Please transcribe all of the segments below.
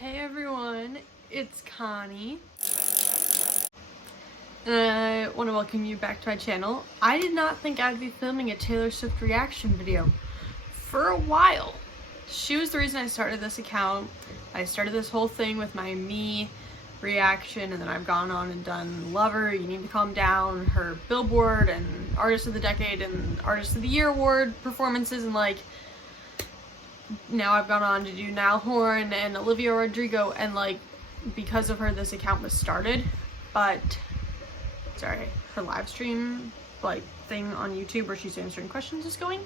Hey everyone, it's Connie, and I want to welcome you back to my channel. I did not think I'd be filming a Taylor Swift reaction video for a while. She was the reason I started this account. I started this whole thing with my Me reaction, and then I've gone on and done Lover, You Need to Calm Down, her Billboard, and Artist of the Decade, and Artist of the Year award performances, and like, now I've gone on to do Niall Horan and Olivia Rodrigo, and like, because of her this account was started. But sorry, her live stream like thing on YouTube where she's answering questions is going,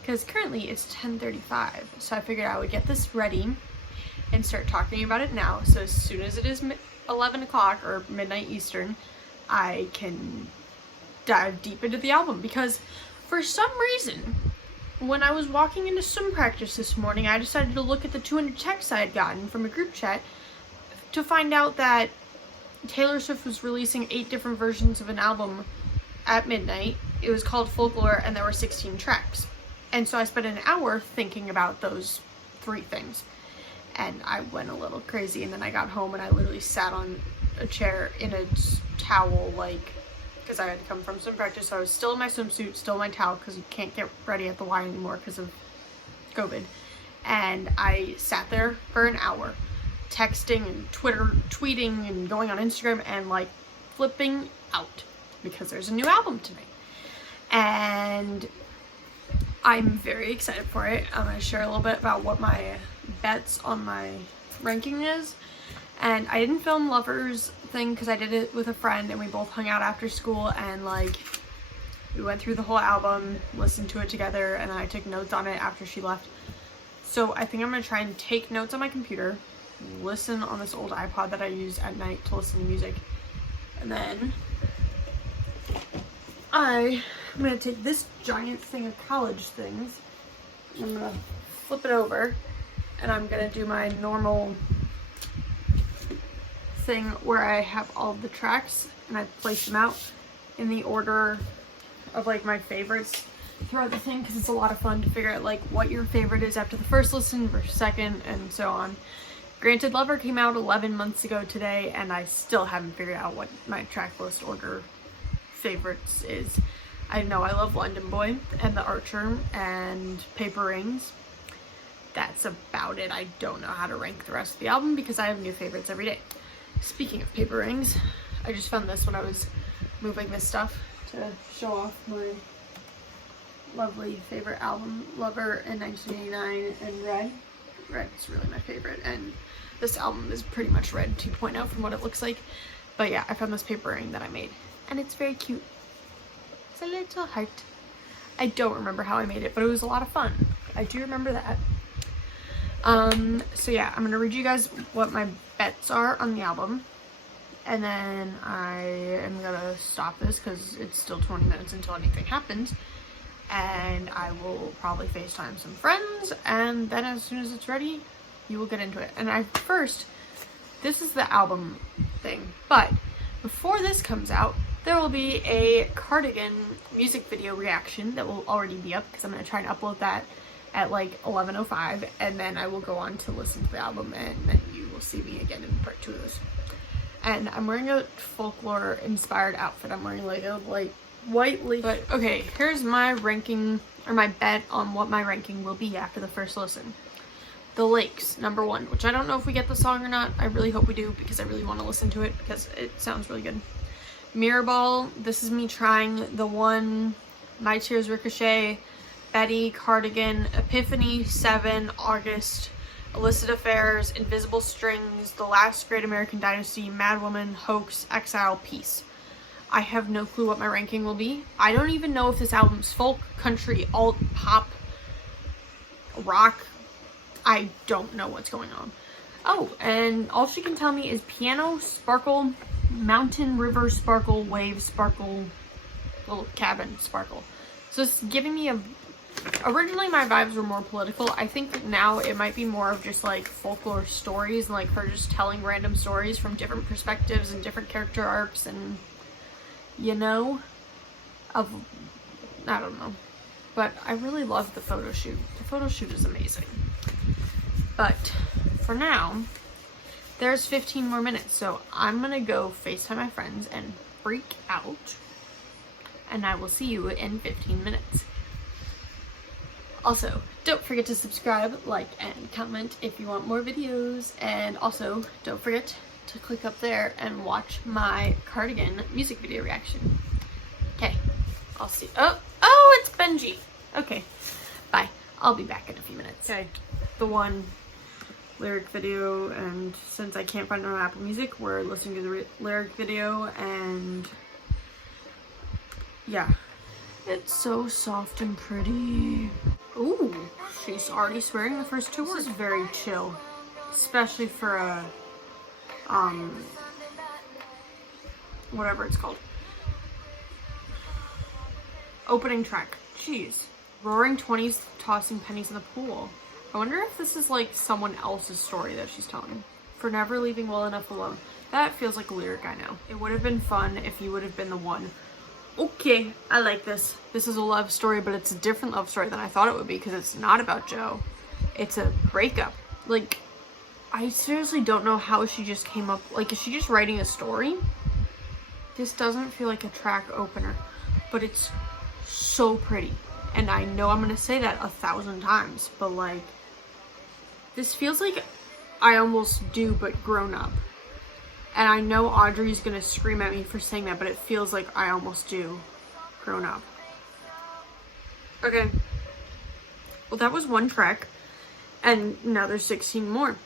because currently it's 10:35, so I figured I would get this ready and start talking about it now, so as soon as it is 11 o'clock or midnight Eastern, I can dive deep into the album. Because for some reason, when I was walking into swim practice this morning, I decided to look at the 200 texts I had gotten from a group chat to find out that Taylor Swift was releasing 8 different versions of an album at midnight. It was called Folklore, and there were 16 tracks. And so I spent an hour thinking about those 3 things. And I went a little crazy, and then I got home and I literally sat on a chair in a towel, like, because I had to come from swim practice, so I was still in my swimsuit, still in my towel, because you can't get ready at the Y anymore because of COVID. And I sat there for an hour, texting and tweeting and going on Instagram and like flipping out because there's a new album tonight. And I'm very excited for it. I'm going to share a little bit about what my bets on my ranking is. And I didn't film Lover's thing because I did it with a friend, and we both hung out after school, and like, we went through the whole album, listened to it together, and I took notes on it after she left. So I think I'm going to try and take notes on my computer, listen on this old iPod that I use at night to listen to music, and then I'm going to take this giant thing of college things, I'm going to flip it over, and I'm going to do my normal thing where I have all of the tracks and I place them out in the order of like my favorites throughout the thing, because it's a lot of fun to figure out like what your favorite is after the first listen versus second, and so on. Granted, Lover came out 11 months ago today, and I still haven't figured out what my track list order favorites is. I know I love London Boy and The Archer and Paper Rings. That's about it. I don't know how to rank the rest of the album because I have new favorites every day. Speaking of paper rings, I just found this when I was moving this stuff to show off my lovely favorite album, Lover in 1989 and Red. Red is really my favorite, and this album is pretty much Red 2.0 from what it looks like. But yeah, I found this paper ring that I made, and it's very cute. It's a little heart. I don't remember how I made it, but it was a lot of fun. I do remember that. So yeah, I'm gonna read you guys what my bets are on the album, and then I am gonna stop this because it's still 20 minutes until anything happens, and I will probably FaceTime some friends, and then as soon as it's ready, you will get into it. And this is the album thing, but before this comes out, there will be a Cardigan music video reaction that will already be up, because I'm gonna try and upload that at like 11:05, and then I will go on to listen to the album, and then you will see me again in part 2 of this. And I'm wearing a Folklore inspired outfit. I'm wearing like a white leaf. But okay, here's my ranking, or my bet on what my ranking will be after the first listen. The Lakes, number 1, which I don't know if we get the song or not. I really hope we do, because I really want to listen to it because it sounds really good. Mirrorball, This Is Me Trying, The One, My Tears Ricochet, Betty, Cardigan, Epiphany, 7, August, Illicit Affairs, Invisible Strings, The Last Great American Dynasty, Mad Woman, Hoax, Exile, Peace. I have no clue what my ranking will be. I don't even know if this album's folk, country, alt, pop, rock. I don't know what's going on. Oh, and all she can tell me is piano, sparkle, mountain, river, sparkle, wave, sparkle, little cabin, sparkle. So it's giving me originally my vibes were more political. I think now it might be more of just like folklore stories, and like her just telling random stories from different perspectives and different character arcs, and you know, I don't know. But I really love the photo shoot. The photo shoot is amazing. But for now, there's 15 more minutes, so I'm gonna go FaceTime my friends and freak out, and I will see you in 15 minutes. Also, don't forget to subscribe, like, and comment if you want more videos, and also don't forget to click up there and watch my Cardigan music video reaction. Okay, I'll see. Oh, it's Benji. Okay, bye. I'll be back in a few minutes. Okay, the one lyric video, and since I can't find it on Apple Music, we're listening to the lyric video, and yeah. It's so soft and pretty. Ooh, she's already swearing the first two words. This is very chill, especially for a, whatever it's called. Opening track. Jeez. Roaring 20s, tossing pennies in the pool. I wonder if this is like someone else's story that she's telling. For never leaving well enough alone. That feels like a lyric I know. It would have been fun if you would have been the one. Okay, I like this. This is a love story, but it's a different love story than I thought it would be because it's not about Joe. It's a breakup. Like, I seriously don't know how she just came up. Like, is she just writing a story? This doesn't feel like a track opener, but it's so pretty. And I know I'm gonna say that 1,000 times, but like, this feels like I Almost Do, but grown up. And I know Audrey's gonna scream at me for saying that, but it feels like I Almost Do grown up. Okay. Well, that was one track, and now there's 16 more.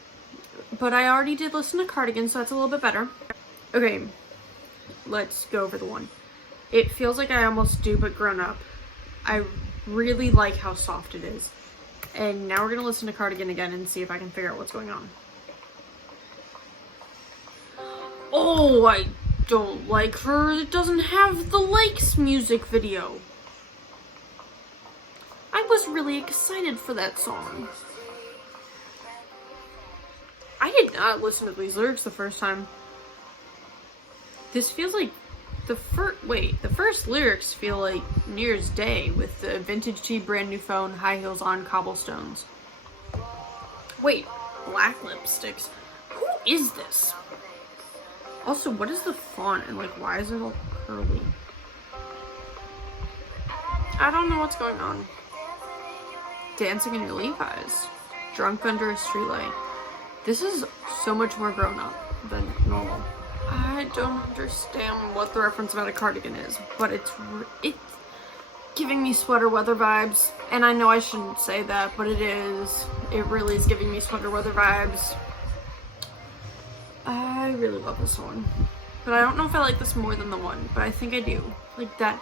But I already did listen to Cardigan, so that's a little bit better. Okay, let's go over the one. It feels like I Almost Do, but grown up. I really like how soft it is. And now we're gonna listen to Cardigan again and see if I can figure out what's going on. Oh, I don't like her. It doesn't have the Lakes music video. I was really excited for that song. I did not listen to these lyrics the first time. This feels like the first lyrics feel like New Year's Day with the vintage tee, brand new phone, high heels on, cobblestones. Wait, black lipsticks. Who is this? Also, what is the font and like why is it all curly? I don't know what's going on. Dancing in your Levi's. Drunk under a streetlight. This is so much more grown up than normal. I don't understand what the reference about a cardigan is, but it's giving me sweater weather vibes. And I know I shouldn't say that, but it is. It really is giving me sweater weather vibes. I really love this one, but I don't know if I like this more than the one, but I think I do. Like that,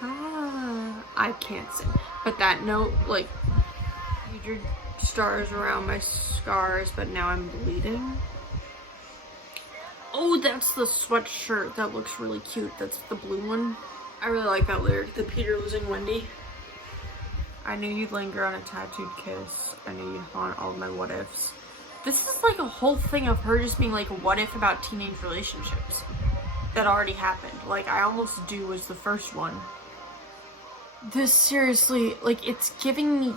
I can't sing, but that note, like, your stars around my scars, but now I'm bleeding. Oh, that's the sweatshirt. That looks really cute. That's the blue one. I really like that lyric, the Peter losing Wendy. I knew you'd linger on a tattooed kiss. I knew you'd haunt all of my what ifs. This is like a whole thing of her just being like, what if about teenage relationships that already happened. Like, I Almost Do was the first one. This seriously, like, it's giving me,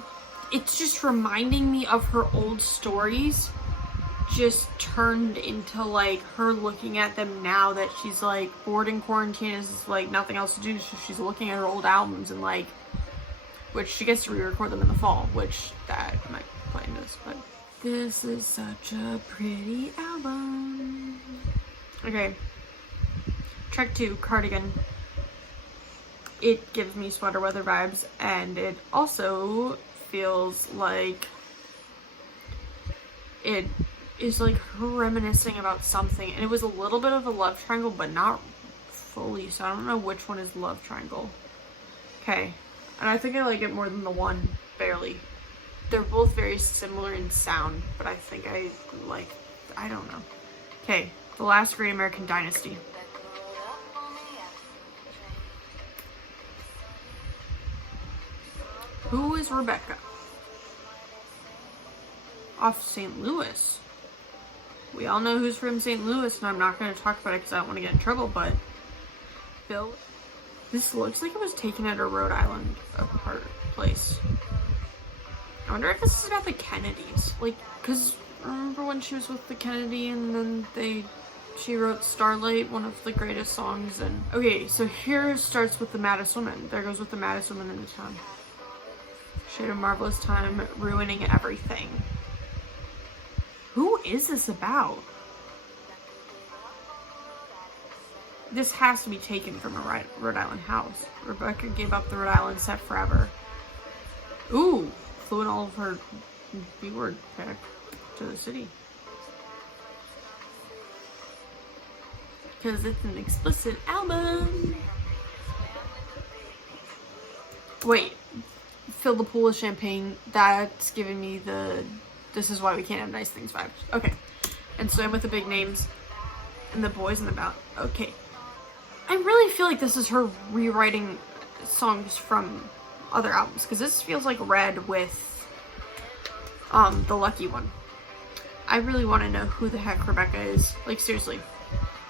it's just reminding me of her old stories, just turned into like her looking at them now that she's like bored in quarantine, is like nothing else to do, so she's looking at her old albums and like, which she gets to re-record them in the fall, which that might play into this, but this is such a pretty album. Okay, track 2, Cardigan. It gives me sweater weather vibes, and it also feels like it is like her reminiscing about something, and it was a little bit of a love triangle, but not fully, so I don't know which one is love triangle. Okay, and I think I like it more than the one, barely. They're both very similar in sound, but I think I like, I don't know. Okay, The Last Great American Dynasty. Who is Rebecca? Off St. Louis. We all know who's from St. Louis, and I'm not going to talk about it because I don't want to get in trouble, but Bill, this looks like it was taken at a Rhode Island place. I wonder if this is about the Kennedys. Like, because remember when she was with the Kennedy and then she wrote Starlight, one of the greatest songs. And okay, so here starts with the maddest woman. There goes with the maddest woman in the town. She had a marvelous time ruining everything. Who is this about? This has to be taken from a Rhode Island house. Rebecca gave up the Rhode Island set forever. Ooh, flew in all of her B-word back to the city. Because it's an explicit album. Wait, fill the pool with champagne. That's giving me the this is why we can't have nice things vibes. Okay. And so I'm with the big names and the boys in the back. Okay. I really feel like this is her rewriting songs from other albums, because this feels like Red with the Lucky One. I really want to know who the heck Rebecca is. Like, seriously,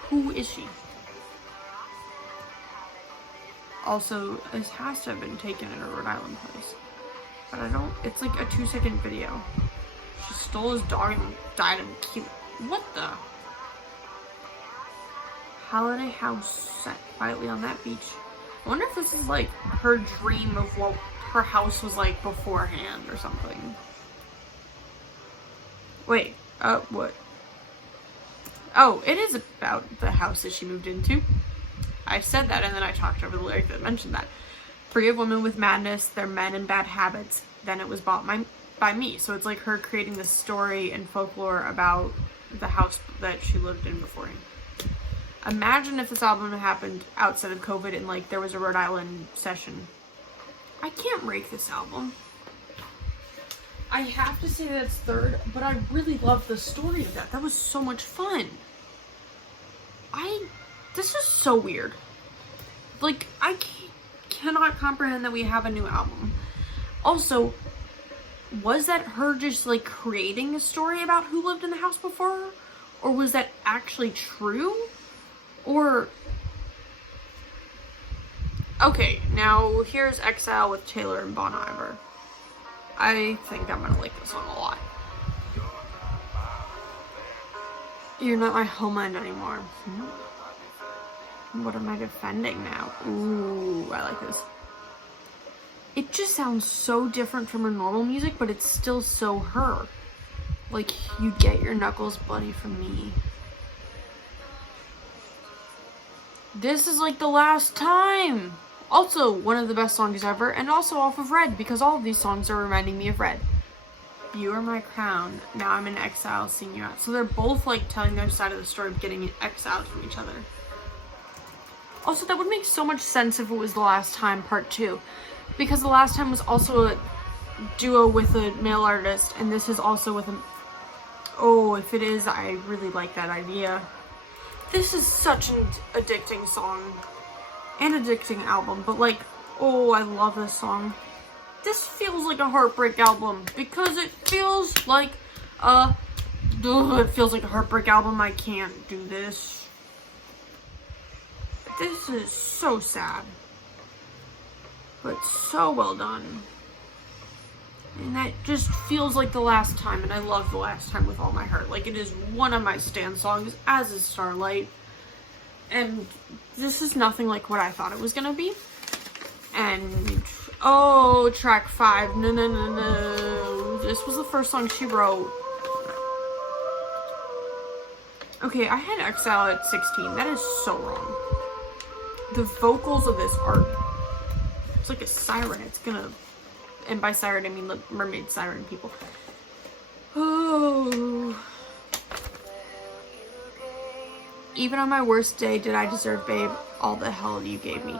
who is she? Also, this has to have been taken in a Rhode Island place, but I don't. It's like a 2-second video. She stole his dog and died in cute. What the? Holiday house set quietly on that beach. I wonder if this is like her dream of what her house was like beforehand or something. Wait, what? Oh, it is about the house that she moved into. I said that and then I talked over the lyric that mentioned that. Free of women with madness, their men and bad habits, then it was bought by me. So it's like her creating this story and folklore about the house that she lived in beforehand. Imagine if this album had happened outside of COVID and like there was a Rhode Island session. I can't rake this album. I have to say that it's third, but I really love the story of that. That was so much fun. This is so weird. Like, I cannot comprehend that we have a new album. Also, was that her just like creating a story about who lived in the house before her? Or was that actually true? Or, okay, now here's Exile with Taylor and Bon Iver. I think I'm gonna like this song a lot. You're not my homeland anymore. What am I defending now? Ooh, I like this. It just sounds so different from her normal music, but it's still so her. Like, you get your knuckles bloody from me. This is like the last time. Also, one of the best songs ever, and also off of Red, because all of these songs are reminding me of Red. You are my crown. Now I'm in exile, seeing you out. So they're both like telling their side of the story of getting exiled from each other. Also, that would make so much sense if it was The Last Time Part 2. Because The Last Time was also a duo with a male artist, and this is also with a... Oh, if it is, I really like that idea. This is such an addicting song. And addicting album, but like, oh, I love this song. This feels like a heartbreak album, because it feels like it feels like a heartbreak album. I can't do this. This is so sad, but so well done. And that just feels like The Last Time, and I love The Last Time with all my heart. Like, it is one of my stan songs, as is Starlight. And this is nothing like what I thought it was gonna be. And, oh, track 5, no. This was the first song she wrote. Okay, I had Exile at 16. That is so wrong. The vocals of this are, it's like a siren. It's gonna, and by siren I mean the mermaid siren people. Oh. Even on my worst day, did I deserve, babe, all the hell you gave me.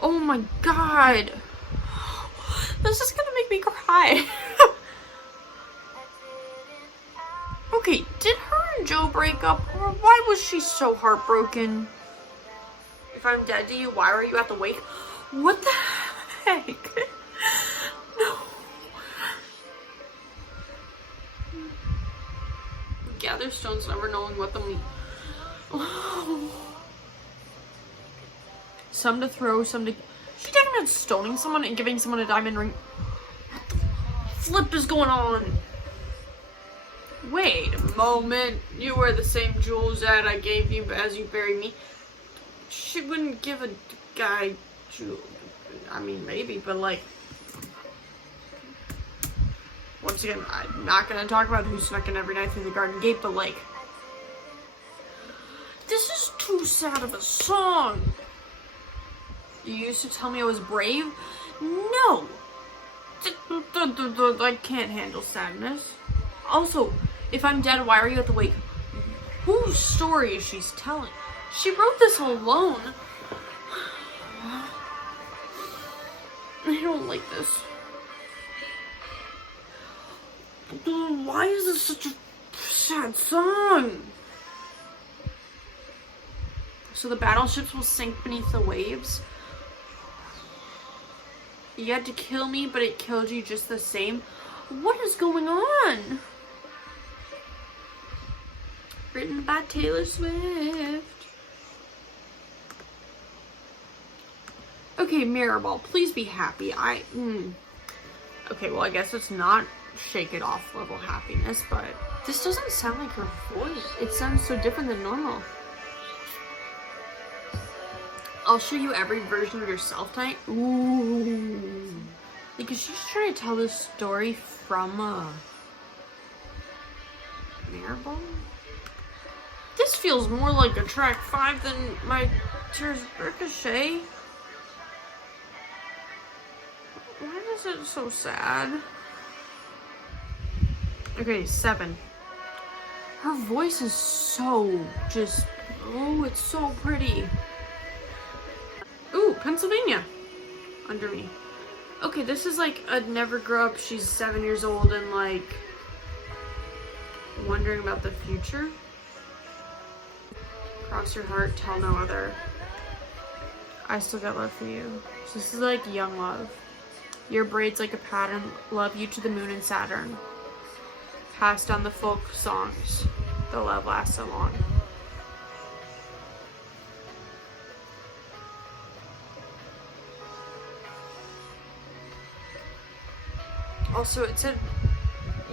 Oh my god. This is gonna make me cry. Okay, did her and Joe break up? Or why was she so heartbroken? If I'm dead to you, why are you at the wake? What the heck? No. Gather stones, never knowing what them mean. Oh. Some to throw, some to... She talking about stoning someone and giving someone a diamond ring? What the flip is going on? Wait a moment. You wear the same jewels that I gave you as you buried me. She wouldn't give a guy jewels. I mean, maybe, but like, once again, I'm not gonna talk about who snuck in every night through the garden gate, but like, this is too sad of a song. You used to tell me I was brave? No! I can't handle sadness. Also, if I'm dead, why are you at the wake? Whose story is she telling? She wrote this alone. I don't like this. Why is this such a sad song? So the battleships will sink beneath the waves. You had to kill me, but it killed you just the same. What is going on? Written by Taylor Swift. Okay, Mirrorball, please be happy. Okay, well, I guess it's not Shake It Off level happiness, but this doesn't sound like her voice. It sounds so different than normal. I'll show you every version of yourself tonight. Ooh. Because she's trying to tell this story from Mirrorball? This feels more like a track 5 than my Tears Ricochet. Why is it so sad? Okay, 7. Her voice is so just, oh, it's so pretty. Ooh, Pennsylvania. Under me. Okay, this is like a never grow up. She's 7 years old and like wondering about the future. Cross your heart, tell no other. I still got love for you. So this is like young love. Your braids like a pattern. Love you to the moon and Saturn. Passed on the folk songs. The love lasts so long. Also, it said,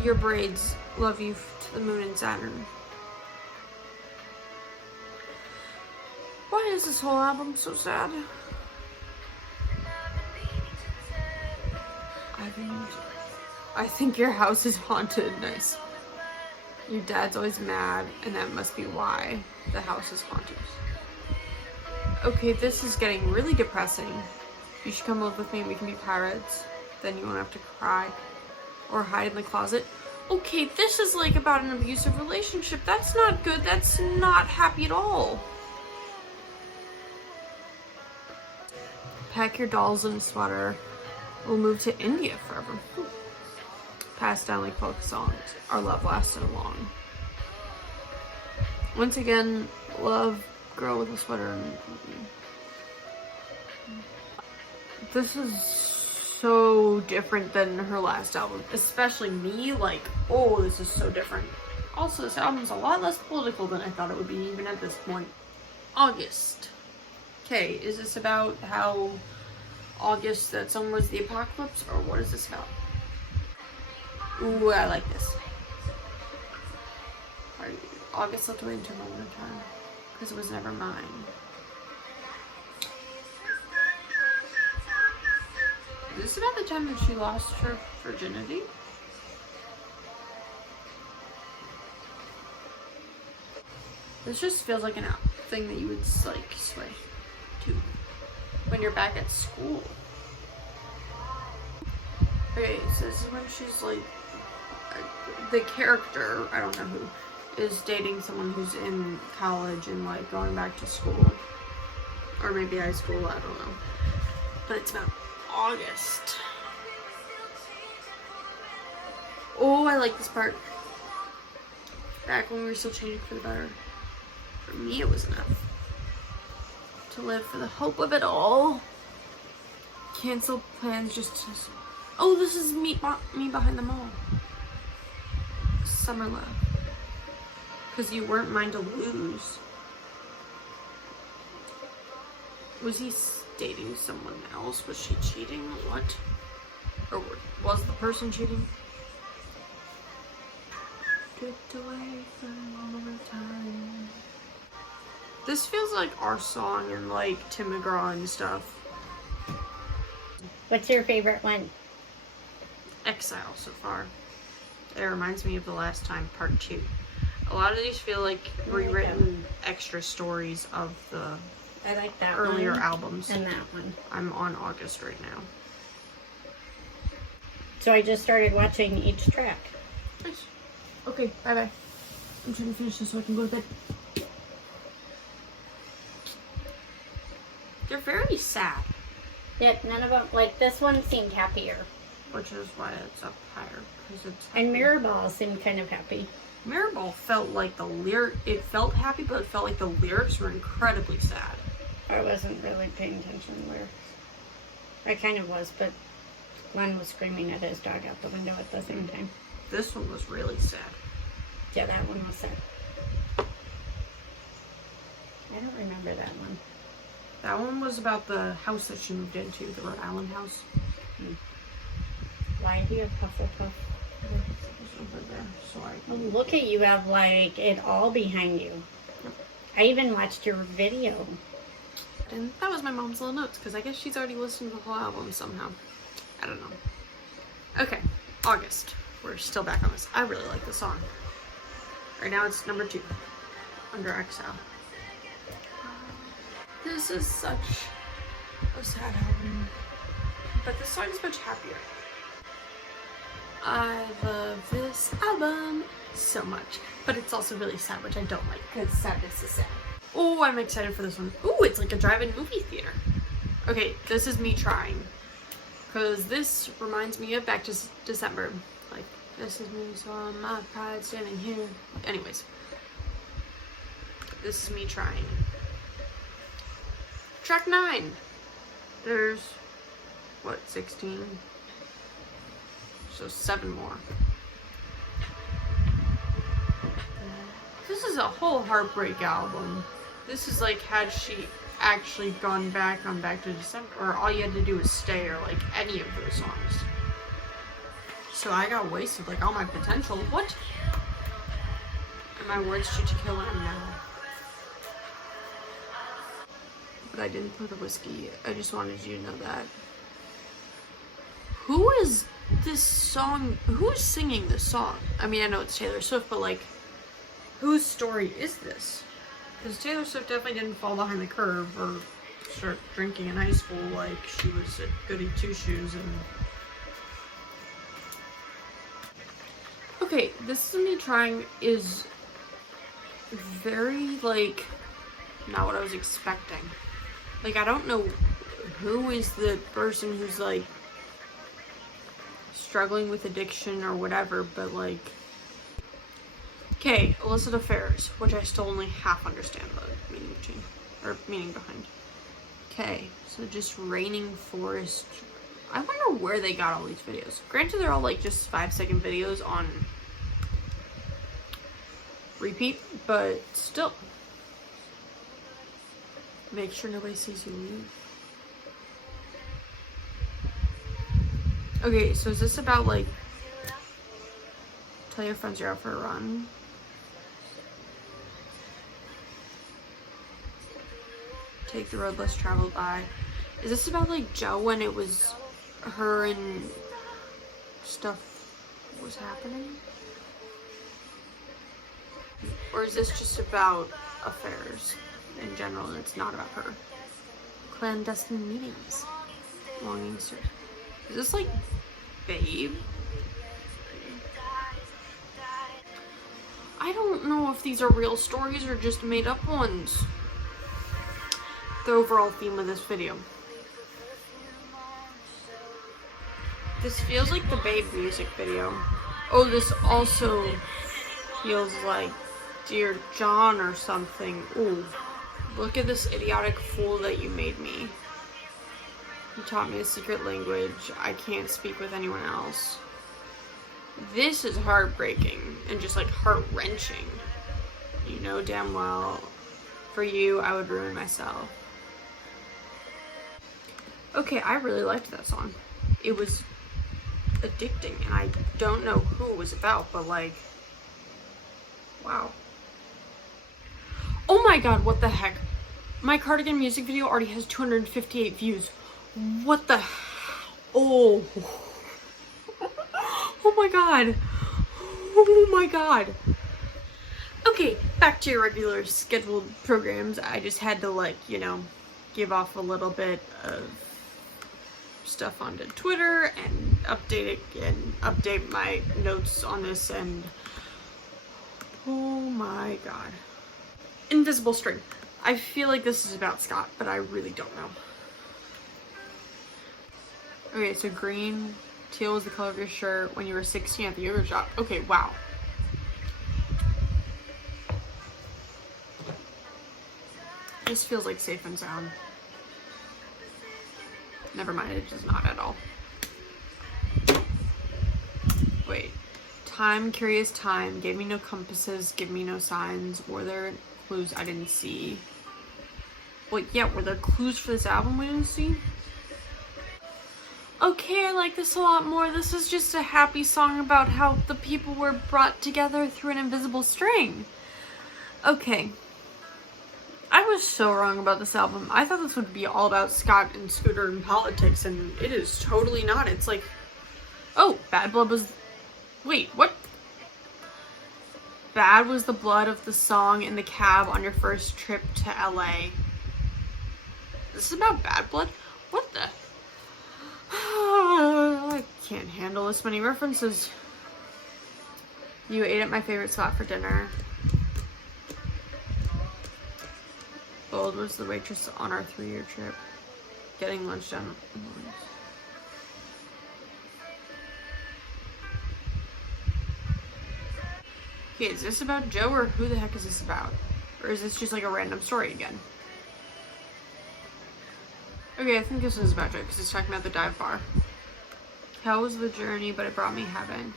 your braids, love you to the moon and Saturn. Why is this whole album so sad? I think your house is haunted. Nice. Your dad's always mad, and that must be why the house is haunted. Okay, this is getting really depressing. You should come live with me, we can be pirates. Then you won't have to cry. Or hide in the closet. Okay, this is like about an abusive relationship. That's not good. That's not happy at all. Pack your dolls in a sweater. We'll move to India forever. Passed down like folk songs. Our love lasts so long. Once again, love, girl with a sweater. This is so different than her last album, especially Me. Like, oh, this is so different. Also, this album's a lot less political than I thought it would be, even at this point. August. Okay, is this about how August, that summer was the apocalypse, or what is this about? Ooh, I like this. August slipped away into a moment of time, because it was never mine. Is this about the time that she lost her virginity? This just feels like a thing that you would like sway to when you're back at school. Okay, so this is when she's like, the character, I don't know who, is dating someone who's in college and like going back to school. Or maybe high school, I don't know. But it's about August. Oh, I like this part. Back when we were still changing for the better. For me, it was enough. To live for the hope of it all. Cancel plans just to... Oh, this is me behind them all. Summer love. Because you weren't mine to lose. Was he dating someone else? Was she cheating? What? Or was the person cheating? Drift away from our time. This feels like our song and like Tim McGraw and stuff. What's your favorite one? Exile so far. It reminds me of The Last Time, Part 2. A lot of these feel like rewritten extra stories of the I like that earlier one albums. and that one. I'm on August right now. So I just started watching each track. Nice. Okay, bye-bye. I'm trying to finish this so I can go to bed. They're very sad. Yeah, none of them, like this one seemed happier. Which is why it's up higher. Because it's And happy. Mirrorball seemed kind of happy. Mirrorball felt like it felt happy, but it felt like the lyrics were incredibly sad. I wasn't really paying attention to lyrics. I kind of was, but Glenn was screaming at his dog out the window at the same time. This one was really sad. Yeah, that one was sad. I don't remember that one. That one was about the house that she moved into, the Rhode Island house. Why do you have Hufflepuff? It's over there, so I Oh, look at you have like it all behind you. I even watched your video. And that was my mom's little notes, because I guess she's already listened to the whole album somehow. I don't know. Okay, August. We're still back on this. I really like the song. Right now it's number 2, under Exile. This is such a sad album, but this song is much happier. I love this album so much, but it's also really sad, which I don't like, because sadness is sad. Oh, I'm excited for this one. Ooh, it's like a drive-in movie theater. Okay, this is me trying, because this reminds me of Back to December. Like, this is me, so I'm my pride standing here. Anyways, this is me trying. Track 9. There's, what, 16? So 7 more. This is a whole heartbreak album. This is like, had she actually gone back on Back to December, or all you had to do was stay, or like any of those songs. So I got wasted, like all my potential. What? And my words shoot to kill when I'm now. But I didn't put the whiskey. I just wanted you to know that. Who is this song? Who's singing this song? I mean, I know it's Taylor Swift, but like, whose story is this? Because Taylor Swift definitely didn't fall behind the curve or start drinking in high school like she was a goody two-shoes and... Okay, This Is Me Trying is very, like, not what I was expecting. Like, I don't know who is the person who's, like, struggling with addiction or whatever, but, like... Okay, illicit affairs, which I still only half understand the meaning behind. Okay, so just raining forest. I wonder where they got all these videos. Granted, they're all, like, just 5-second videos on repeat, but still. Make sure nobody sees you leave. Okay, so is this about, like, tell your friends you're out for a run? Take the road less traveled by. Is this about, like, Joe when it was her and stuff was happening? Or is this just about affairs in general and it's not about her? Clandestine meetings. Longing search. Is this like Babe? I don't know if these are real stories or just made up ones. The overall theme of this video. This feels like the Babe music video. Oh, this also feels like Dear John or something. Ooh, look at this idiotic fool that you made me. You taught me a secret language. I can't speak with anyone else. This is heartbreaking and just like heart-wrenching. You know damn well, for you, I would ruin myself. Okay, I really liked that song. It was addicting, and I don't know who it was about, but like, Wow. Oh my god, what the heck? My Cardigan music video already has 258 views. What the oh. Oh my god. Oh my god. Okay, back to your regular scheduled programs. I just had to, like, you know, give off a little bit of stuff onto Twitter and update my notes on this, and oh my god. Invisible String. I feel like this is about Scott, but I really don't know. Okay, so green, teal was the color of your shirt when you were 16 at the yogurt shop. Okay, wow. This feels like Safe and Sound. Never mind, it does not at all. Wait. Time, curious time, gave me no compasses, give me no signs. Were there clues I didn't see? Wait, yeah, were there clues for this album we didn't see? Okay, I like this a lot more. This is just a happy song about how the people were brought together through an invisible string. Okay. I was so wrong about this album. I thought this would be all about Scott and Scooter and politics, and it is totally not. It's like, oh, Bad Blood was... Wait, what? Bad was the blood of the song in the cab on your first trip to LA. This is about Bad Blood? What the... I can't handle this many references. You ate at my favorite spot for dinner. Bold was the waitress on our 3-year trip. Getting lunch done. Okay, is this about Joe, or who the heck is this about? Or is this just like a random story again? Okay, I think this is about Joe because it's talking about the dive bar. Hell was the journey, but it brought me heaven.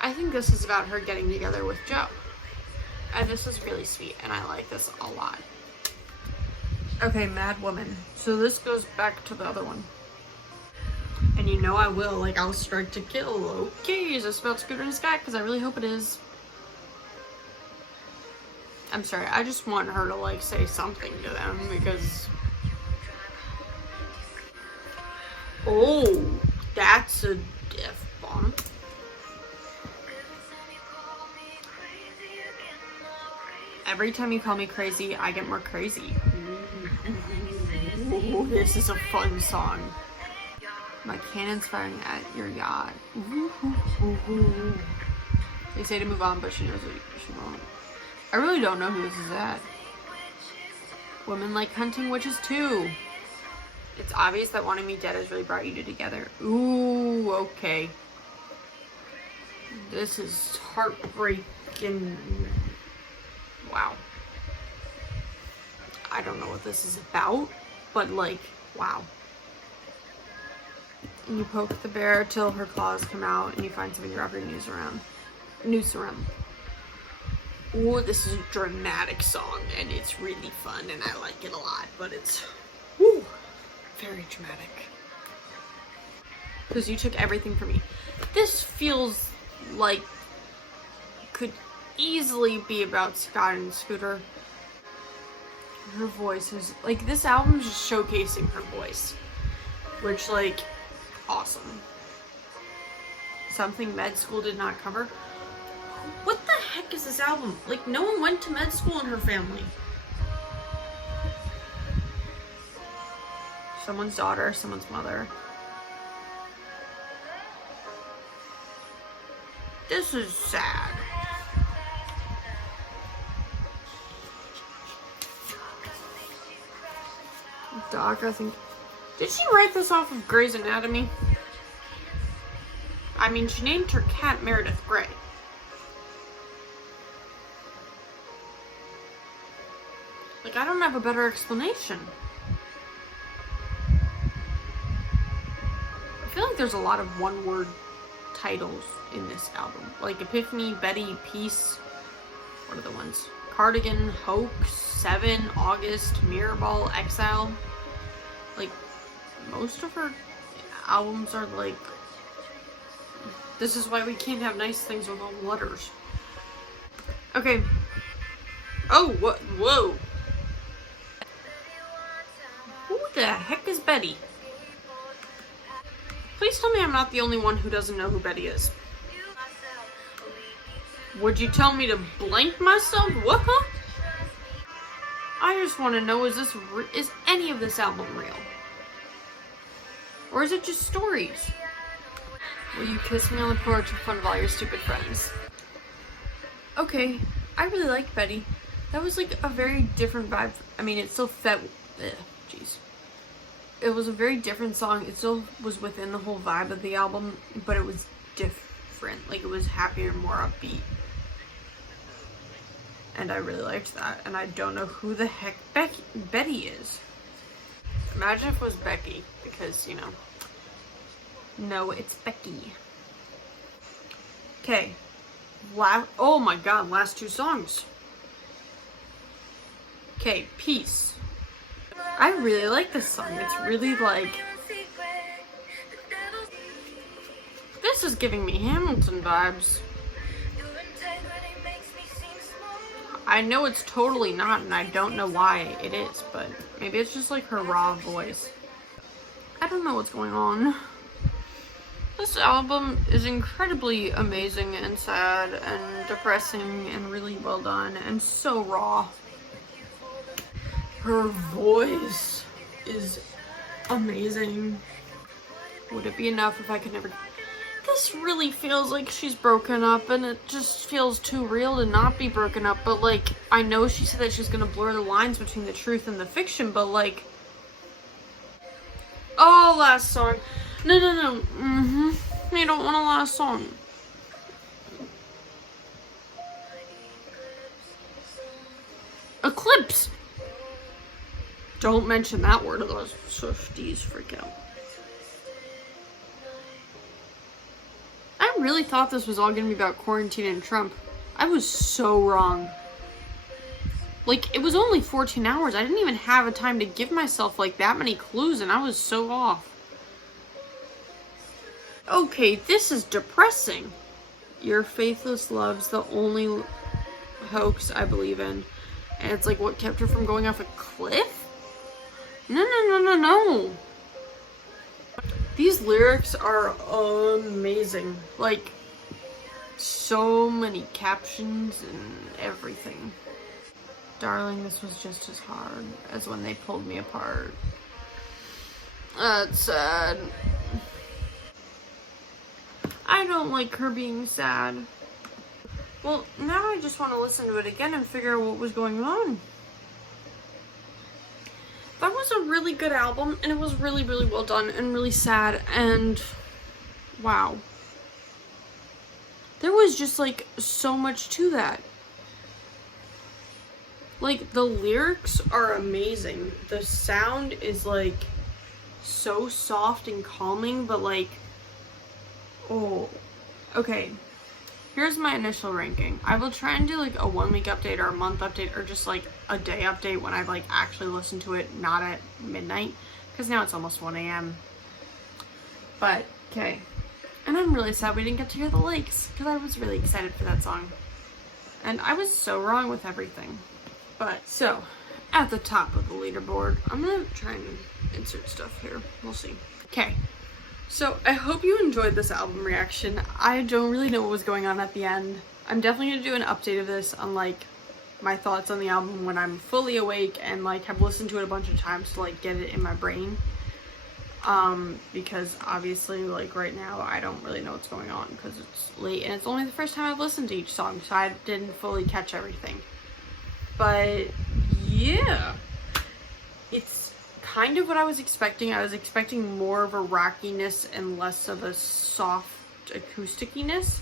I think this is about her getting together with Joe. And this is really sweet, and I like this a lot. Okay, Mad Woman. So this goes back to the other one. And you know I will, like, I'll strike to kill. Okay, is this about Scooter and Scott? Because I really hope it is. I'm sorry, I just want her to, like, say something to them, because... Oh, that's a F-bomb. Every time you call me crazy, I get more crazy. Ooh, this is a fun song. My cannon's firing at your yacht. Ooh. They say to move on, but she knows what she won't. I really don't know who this is at. Women like hunting witches too. It's obvious that wanting me dead has really brought you two together. Ooh, okay. This is heartbreaking. Wow. I don't know what this is about, but like, wow. And you poke the bear till her claws come out and you find something to wrap your noose around. Ooh, this is a dramatic song and it's really fun and I like it a lot, but it's, woo, very dramatic. Because you took everything from me. This feels like could easily be about Scott and Scooter. Her voice is, like, this album is just showcasing her voice. Which, like, awesome. Something med school did not cover. What the heck is this album? Like, no one went to med school in her family. Someone's daughter, someone's mother. This is sad. Doc, I think. Did she write this off of Grey's Anatomy? I mean, she named her cat Meredith Grey. Like, I don't have a better explanation. I feel like there's a lot of one-word titles in this album. Like Epiphany, Betty, Peace. What are the ones? Cardigan, Hoax, 7, August, Mirrorball, Exile. Like, most of her albums are like, this is why we can't have nice things with all the letters. Okay. Oh, what? Whoa. Who the heck is Betty? Please tell me I'm not the only one who doesn't know who Betty is. Would you tell me to blank myself? What? Huh? I just want to know, is any of this album real? Or is it just stories? Will you kiss me on the porch in front of all your stupid friends? Okay, I really like Betty. That was like a very different vibe. I mean, it still felt... Jeez. It was a very different song. It still was within the whole vibe of the album, but it was different. Like, it was happier, more upbeat. And I really liked that. And I don't know who the heck Betty is. Imagine if it was Becky, because, you know. No, it's Becky. Okay. Oh my god, last two songs. Okay, Peace. I really like this song. It's really like... This is giving me Hamilton vibes. I know it's totally not, and I don't know why it is, but maybe it's just like her raw voice. I don't know what's going on. This album is incredibly amazing and sad and depressing and really well done and so raw. Her voice is amazing. Would it be enough if I could never... This really feels like she's broken up, and it just feels too real to not be broken up, but like, I know she said that she's gonna blur the lines between the truth and the fiction, but like... Oh, last song. No. I don't want a last song. Eclipse! Don't mention that word, otherwise Swifties freak out. I really thought this was all gonna be about quarantine and Trump. I was so wrong. Like, it was only 14 hours. I didn't even have a time to give myself like that many clues, and I was so off. Okay, this is depressing. Your faithless love's the only hoax I believe in. And it's like what kept her from going off a cliff? No. These lyrics are amazing. Like, so many captions and everything. Darling, this was just as hard as when they pulled me apart. That's sad. I don't like her being sad. Well, now I just want to listen to it again and figure out what was going on. That was a really good album, and it was really, really well done and really sad, and wow. There was just like so much to that. Like, the lyrics are amazing. The sound is like so soft and calming, but like, oh, okay. Here's my initial ranking. I will try and do like a 1 week update or a month update or just like a day update when I've like actually listened to it, not at midnight, because now it's almost 1 a.m. But, okay. And I'm really sad we didn't get to hear the lakes, because I was really excited for that song. And I was so wrong with everything. But, so, at the top of the leaderboard, I'm gonna try and insert stuff here. We'll see. Okay. So, I hope you enjoyed this album reaction. I don't really know what was going on at the end. I'm definitely going to do an update of this on, like, my thoughts on the album when I'm fully awake and, like, have listened to it a bunch of times to, like, get it in my brain. Because, obviously, like, right now, I don't really know what's going on because it's late and it's only the first time I've listened to each song, so I didn't fully catch everything. But, yeah. It's kind of what I was expecting. I was expecting more of a rockiness and less of a soft acoustic-iness.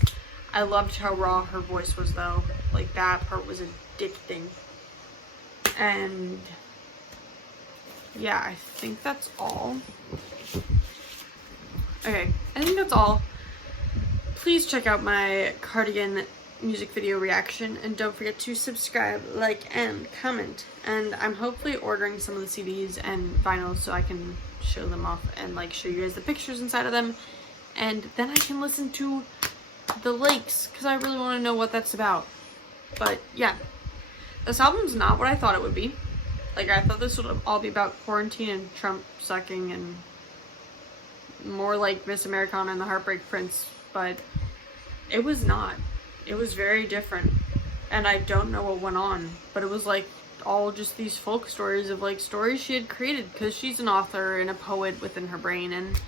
I loved how raw her voice was though. Like, that part was addicting. And yeah, I think that's all. Okay, I think that's all. Please check out my Cardigan music video reaction, and don't forget to subscribe, like, and comment. And I'm hopefully ordering some of the CDs and vinyls so I can show them off and like show you guys the pictures inside of them, and then I can listen to the lakes because I really want to know what that's about. But yeah, this album's not what I thought it would be. Like, I thought this would all be about quarantine and Trump sucking and more like Miss Americana and the Heartbreak Prince, but it was not. It was very different, and I don't know what went on, but it was like all just these folk stories of like stories she had created, because she's an author and a poet within her brain. And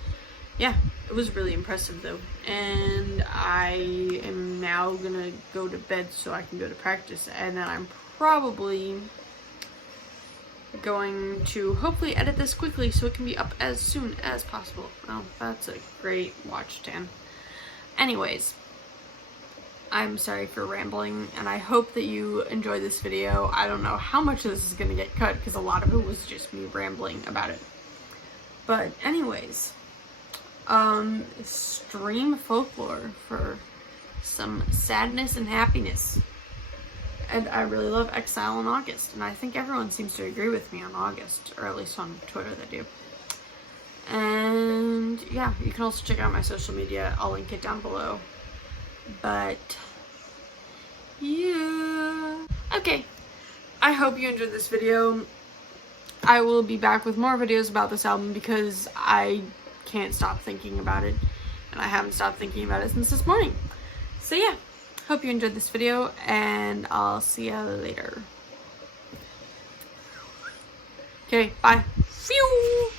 yeah, it was really impressive though, and I am now gonna go to bed so I can go to practice, and then I'm probably going to hopefully edit this quickly so it can be up as soon as possible. Oh, that's a great watch, Dan. Anyways, I'm sorry for rambling, and I hope that you enjoyed this video. I don't know how much of this is going to get cut, because a lot of it was just me rambling about it. But anyways, stream Folklore for some sadness and happiness. And I really love Exile in August, and I think everyone seems to agree with me on August, or at least on Twitter they do. And yeah, you can also check out my social media. I'll link it down below. But yeah, okay, I hope you enjoyed this video. I will be back with more videos about this album, because I can't stop thinking about it, and I haven't stopped thinking about it since this morning. So yeah, hope you enjoyed this video, and I'll see you later. Okay, bye. Phew!